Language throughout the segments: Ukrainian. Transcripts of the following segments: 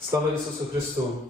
Слава Ісусу Христу!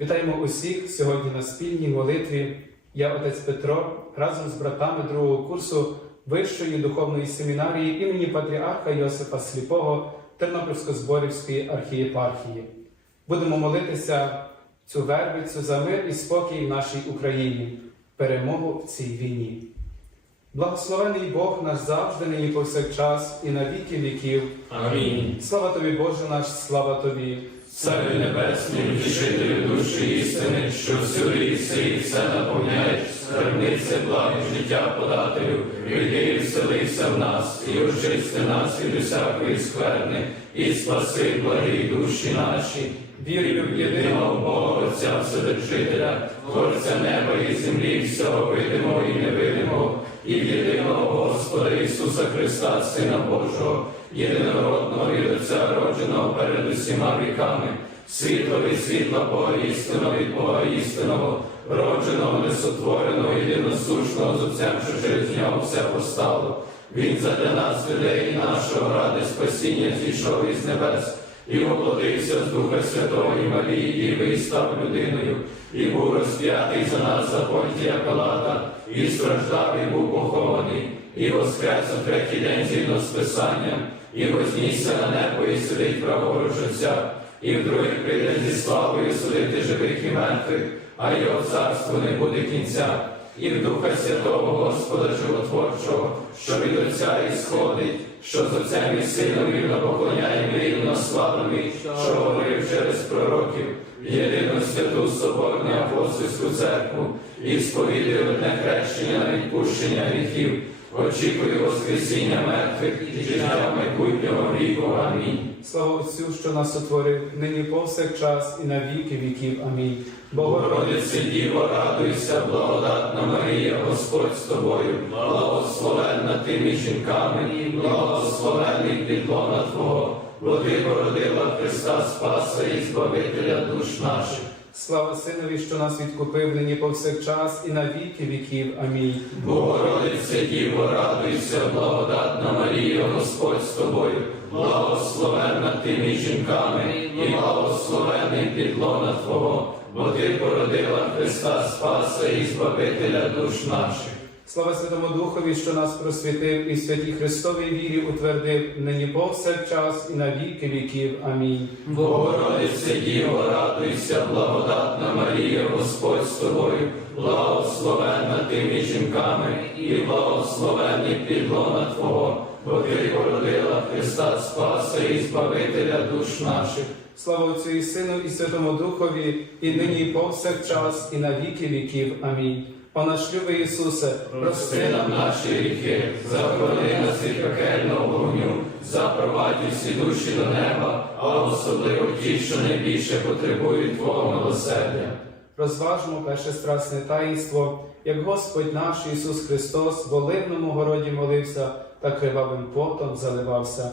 Вітаємо усіх сьогодні на спільній молитві. Я, отець Петро, разом з братами другого курсу Вищої духовної семінарії імені Патріарха Йосифа Сліпого Тернопільсько-Зборівської архієпархії. Будемо молитися цю вервицю за мир і спокій в нашій Україні, перемогу в цій війні. Благословений Бог наш завжди, нині повсякчас і на віки віків. Амінь. Слава тобі, Боже наш, слава тобі. Царю Небесний, втішителю душі істини, що всюди єси і все наповняєш, скарбниця благи життя подателю, прийди і вселися в нас, і очисти нас від усякої скверни, і спаси благі душі наші. Вірю в єдиного Бога Отця Вседержителя, Творця неба і землі, всього видимого і невидимого, і єдиного Господа Ісуса Христа, Сина Божого, єдинородного від Отця, родженого перед усіма віками, світло світла Бога істинного від Бога істинного, родженого, несотвореного, єдиносушного з Отцем, що через нього все постало. Він задля нас, людей нашого ради спасіння зійшов із небес. І воплотився з Духа Святого і Марії, і став людиною, і був розп'ятий за нас за Понтія Палата, і страждав, і був похований, і воскрес у третій день згідно з Писанням, і вознісся на небо, і сидить праворуч Отця, і вдруге прийде зі славою судити живих і мертвих, а його царство не буде кінця. І в Духа Святого Господа Животворчого, що від Отця ісходить, що з Отцем і Сином рівно поклоняє рівно славами, що говорив через пророків, єдину святу Соборну апостольську церкву, і сповідує одне хрещення на відпущення гріхів, очікую Воскресіння мертвих і життя майбутнього віку. Амінь. Слава Отцю, що нас сотворив, нині повсякчас і на віки віків. Амінь. Богородице Діво, радуйся, благодатна Марія, Господь з тобою, благословенна ти між жінками, і благословенний підлона Твого, бо ти породила Христа Спаса і Збавителя душ наших. Слава Синові, що нас відкупив, нині повсякчас і на віки віків. Амінь. Богородиця Діво, радуйся, благодатна Марія, Господь з тобою, благословенна ти між жінками, і благословений підлона Твого, бо ти породила Христа Спаса і Збавителя душ наших. Слава Святому Духові, що нас просвітив і святій Христовій вірі утвердив, нині повсякчас і на віки віків. Амінь. Богородице Діво, радуйся, благодатна Марія, Господь з тобою, благословенна ти між жінками, і благословенний підлона Твого, бо ти породила Христа Спаса і Збавителя душ наших. Слава Отцю і Сину, і Святому Духові, і нині і повсякчас, і на віки віків. Амінь. О любий Ісусе, Прости нам наші гріхи, захорони нас від пекельного вогню, запровадь всі душі до неба, а особливо ті, що найбільше потребують Твого милосердя. Розважмо перше страсне таїнство, як Господь наш Ісус Христос в оливному городі молився та кривавим потом заливався.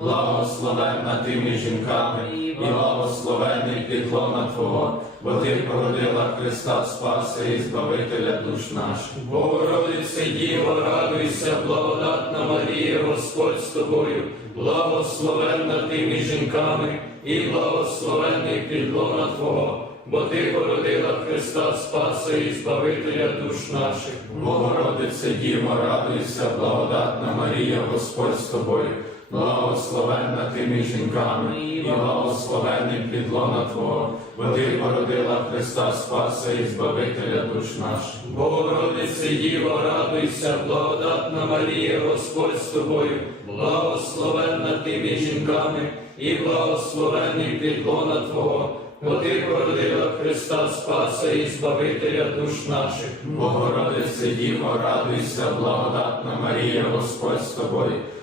благословенна ти між жінками, і благословений підлона Твого, бо ти породила Христа Спаса і Збавителя душ наших. Богородице Діво, радуйся, благодатна Марія, Господь з тобою, благословенна ти між жінками, і благословений підлона Твого. Бо ти породила Христа Спаса і Збавителя душ наших. Богородице Діво, радуйся, благодатна Марія, Господь з тобою, благословенна ти між жінками, і благословенний підлона Твого, бо ти породила Христа Спаса і Збавителя душ наших. Богородице Діво, радуйся, благодатна Марія, Господь з тобою, благословенна ти між жінками, і благословений підлона Твого, бо Ти породила Христа Спаса і Збавителя душ наших. Богородице Діво, радуйся, благодатна Марія, Господь з тобою,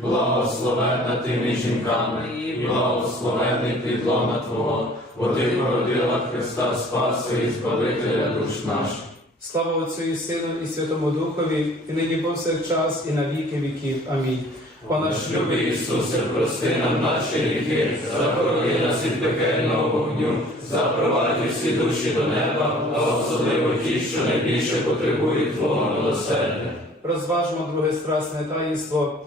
благословенна ти між жінками, і благословений підлона Твого, бо ти породила Христа Спаса і Збавителя душ наших. Слава Отцю і Сину і Святому Духові, і нині повсякчас, і на віки віків. Амінь. О наш Наш Ісусе, прости нам наші гріхи, захорони нас від пекельного вогню, запровадь всі душі до неба, а особливо ті, що найбільше потребують Твого милосердя. розважмо друге страсне таїнство,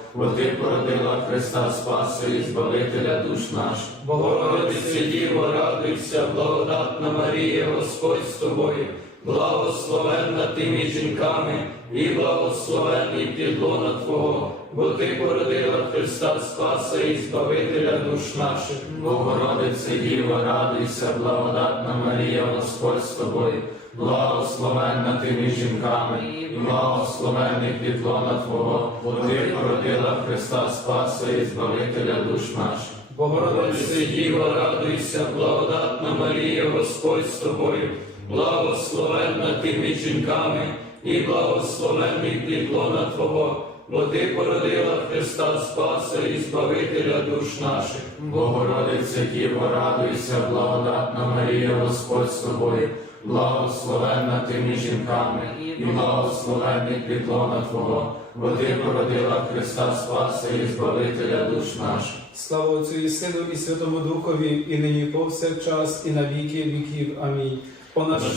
бо ти породила Христа Спаса і Збавителя душ наших. Богородице Діво, радуйся, благодатна Марія, Господь з тобою, благословенна ти між жінками, і благословений підлона Твого, бо ти породила Христа Спаса і Збавителя душ наших. Богородице Діво, радуйся, благодатна Марія, Господь з тобою, благословенна ти між жінками, і благословений підлона Твого, бо ти породила Христа Спаса і Збавителя душ наших. Богородице Діво, радуйся, благодатна Марія, Господь з тобою, благословенна ти між жінками, і благословений підлона Твого, бо ти породила Христа Спаса і Збавителя душ наших. Богородице Діво, радуйся, благодатна Марія, Господь з тобою, благословенна ти між жінками, і благословений підлона Твого, бо ти породила Христа Спаса і Збавителя душ наших. слава Отцю і Сину і Святому Духові, і нині повсякчас, і на віки віків. Амінь. О наш Наш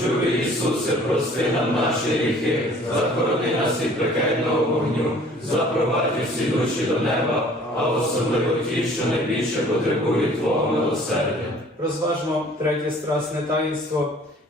Ісусе, прости нам наші гріхи, захорони нас від пекельного вогню, запровадь всі душі до неба, а особливо ті, що найбільше потребують Твого милосердя. розважмо третє страсне таїнство,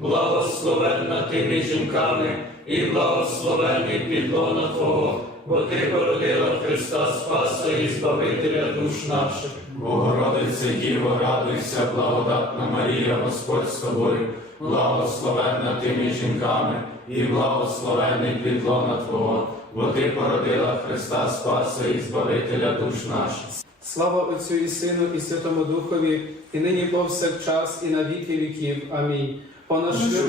благословенна ти між жінками, і благословенний підлона Твого, бо ти породила Христа Спаса і Збавителя душ наших. Богородице Діво, радуйся, благодатна Марія, Господь з тобою, благословенна ти між жінками, і благословенний підлона Твого, бо ти породила Христа Спаса і Збавителя душ наших. слава Отцю і Сину, і Святому Духові, і нині повсякчас, і на віки віків. Амінь. По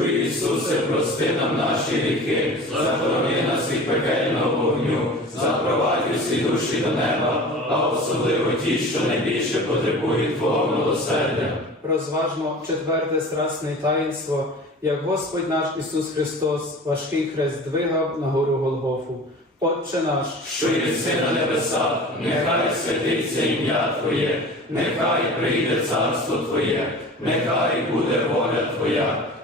Ісусе, прости нам наші гріхи, захорони нас від пекельного вогню, запровадь усі душі до неба, а особливо ті, що найбільше потребують Твого милосердя. розважмо четверте страсне таїнство, як Господь наш Ісус Христос важкий хрест двигав на гору Голгофу. Отче наш, що єси на небесах, нехай святиться ім'я Твоє, нехай прийде царство Твоє, нехай буде воля Твоя,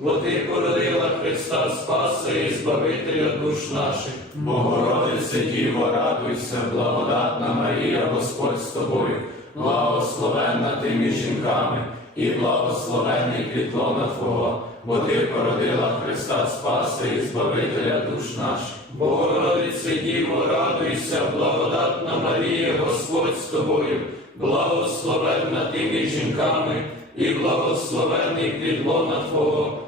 бо ти породила Христа Спаса і Збавителя душ наших. Богородице Діво, радуйся, благодатна Марія, Господь з тобою, благословенна ти між жінками, і благословенний плітлона Твого, бо ти породила Христа Спаса і Збавителя душ наших. Богородице Діво, радуйся, благодатна Марія, Господь з тобою, благословенна ти між жінками, і благословенний підлона Твого,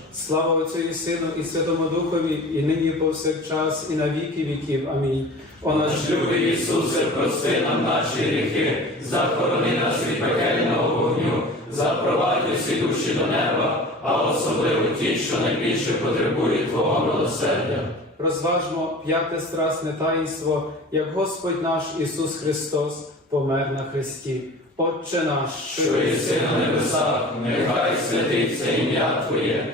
Слава Отцю і Сину, і Святому Духові, і нині повсякчас, і на віки віків. Амінь. О наш любий Ісусе, прости нам наші гріхи, захорони нас від пекельного вогню, запровадь усі душі до неба, а особливо ті, що найбільше потребують Твого милосердя. розважмо п'яте страсне таїнство, як Господь наш Ісус Христос помер на Христі. Отче наш, що єси на небесах, нехай святиться ім'я Твоє,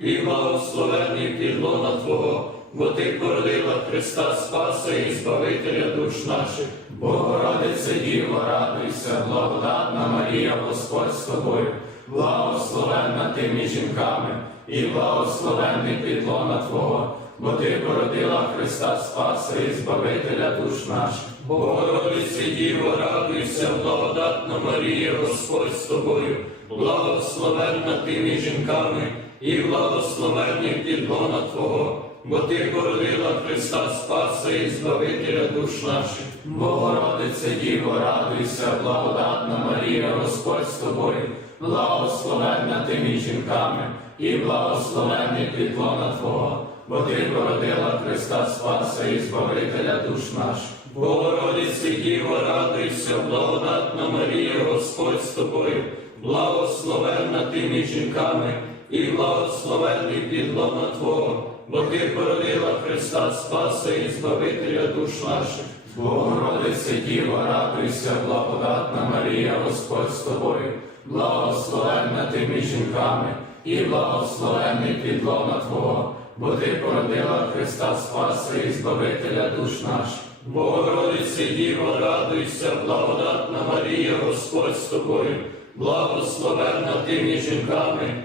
і благословенний підлона Твого, бо ти породила Христа Спаса і Збавителя душ наших. Богородице Діво, радуйся, благодатна Марія, Господь з тобою, благословенна ти між жінками, і благословенний підлона Твого, бо ти породила Христа Спаса і Збавителя душ наших. Богородице Діво, радуйся, благодатна Марія, Господь з тобою, благословенна ти між жінками, і благословенний підлона Твого, бо ти породила Христа Спаса і Збавителя душ наших. Богородице Діво, радуйся, благодатна Марія, Господь з тобою, благословенна ти жінками, і благословенний підлона Твого, бо ти породила Христа Спаса і Збавителя душ наших. Богородице Діво, радуйся, благодатна Марія, Господь з тобою, благословенна ти жінками, і благословенний підлона Твого, бо ти породила Христа Спаса і Збавителя душ наших. Богородице Діво, радуйся, благодатна Марія, Господь з тобою, благословенна ти між жінками, і благословенний підлона Твого, бо ти породила Христа Спаса і Збавителя душ наших. Богородице Діво, радуйся, благодатна Марія, Господь з тобою, благословенна ти між жінками,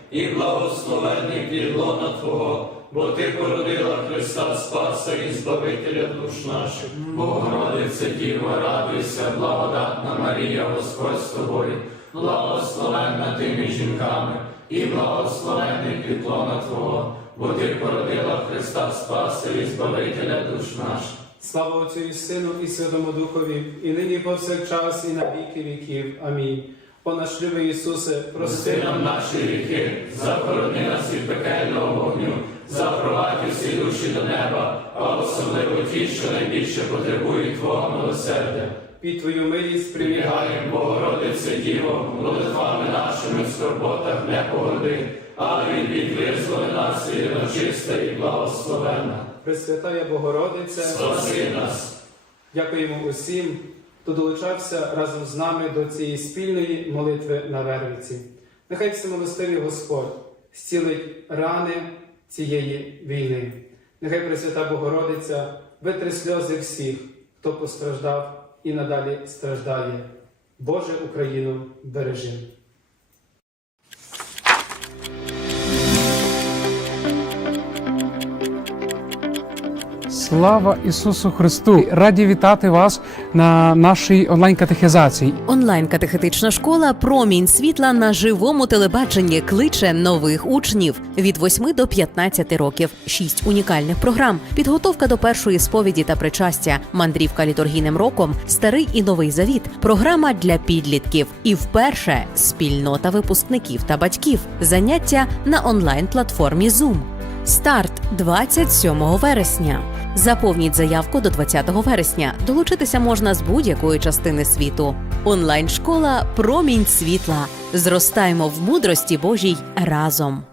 і благословенний підлона Твого, бо ти породила Христа Спаса і Збавителя душ наших. Богородице Діво, радуйся, благодатна Марія, Господь з тобою, благословенна ти жінками, і благословенний підлона Твого, бо ти породила Христа Спаса і Збавителя душ наших. слава Отцю і Сину, і Святому Духові, і нині повсякчас, і на віки віків. Амінь. О Ісусе, Прости нам наші гріхи, захорони нас від пекельного вогню, запровадь усі душі до неба, а особливо ті, що найбільше потребують Твого милосердя. під Твою милість прибігає. Богородице Діво, молитвами нашими в скорботах не погоди, але від визволи нас і нечиста і благословенна. Пресвятая Богородице, Спаси нас. дякуємо усім, хто долучався разом з нами до цієї спільної молитви на Вервиці. Нехай всемилостивий Господь зцілить рани цієї війни. Нехай Пресвята Богородиця витре сльози всіх, хто постраждав і надалі страждає. Боже Україну бережи. Слава Ісусу Христу! Раді вітати вас на нашій онлайн-катехизації. Онлайн-катехетична школа Промінь світла на живому телебаченні кличе нових учнів від 8 до 15 років. Шість унікальних програм: підготовка до першої сповіді та причастя, мандрівка літургійним роком, старий і новий завіт, програма для підлітків. І вперше спільнота випускників та батьків. Заняття на онлайн-платформі Zoom. Старт 27 вересня. Заповніть заявку до 20 вересня. Долучитися можна з будь-якої частини світу. Онлайн-школа Промінь світла. Зростаємо в мудрості Божій разом.